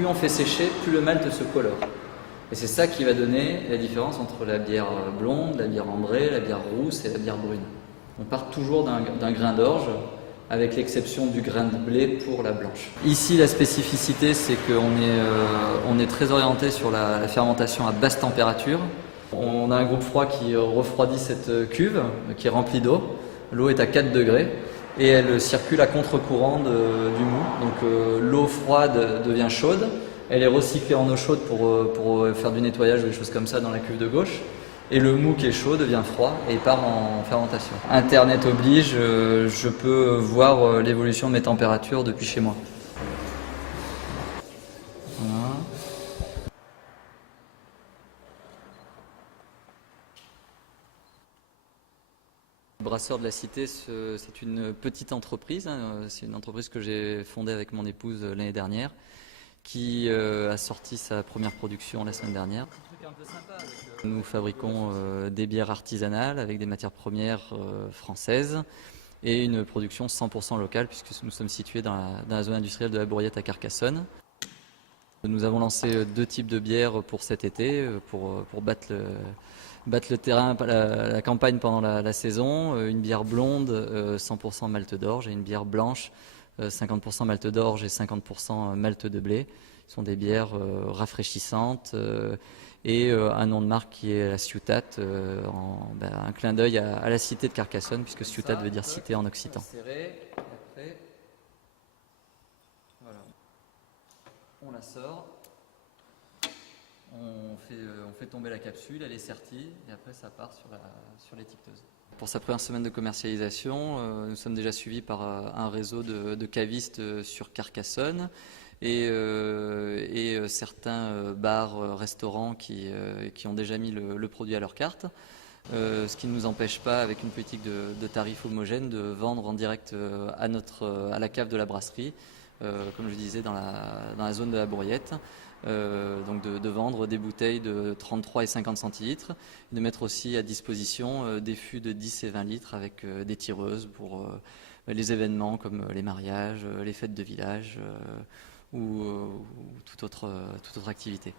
plus on fait sécher, plus le malt se colore. Et c'est ça qui va donner la différence entre la bière blonde, la bière ambrée, la bière rousse et la bière brune. On part toujours d'un grain d'orge, avec l'exception du grain de blé pour la blanche. Ici, la spécificité, c'est qu'on est très orienté sur la fermentation à basse température. On a un groupe froid qui refroidit cette cuve, qui est remplie d'eau. L'eau est à 4 degrés et elle circule à contre-courant du mou. Donc l'eau froide devient chaude. Elle est recyclée en eau chaude pour faire du nettoyage ou des choses comme ça dans la cuve de gauche. Et le mou qui est chaud devient froid et part en fermentation. Internet oblige, je peux voir l'évolution de mes températures depuis chez moi. Voilà. Brasseur de la Cité, c'est une petite entreprise. C'est une entreprise que j'ai fondée avec mon épouse l'année dernière, qui a sorti sa première production la semaine dernière. Nous fabriquons des bières artisanales avec des matières premières françaises et une production 100% locale puisque nous sommes situés dans la zone industrielle de la Bourriette à Carcassonne. Nous avons lancé 2 types de bières pour cet été pour battre le terrain, la campagne pendant la saison. Une bière blonde 100% malt d'orge et une bière blanche 50% malt d'orge et 50% malt de blé. Ce sont des bières rafraîchissantes et un nom de marque qui est la Ciutat, un clin d'œil à la cité de Carcassonne, puisque Ciutat veut dire cité en occitan. Après, voilà. On la sort, on fait tomber la capsule, elle est sertie et après ça part sur l'étiqueteuse. Pour sa première semaine de commercialisation, nous sommes déjà suivis par un réseau de cavistes sur Carcassonne et certains bars, restaurants qui ont déjà mis le produit à leur carte. Ce qui ne nous empêche pas, avec une politique de tarifs homogènes, de vendre en direct à la cave de la brasserie, comme je disais, dans la zone de la Bourriette. Donc de vendre des bouteilles de 33 et 50 centilitres, de mettre aussi à disposition des fûts de 10 et 20 litres avec des tireuses pour les événements comme les mariages, les fêtes de village ou toute autre activité.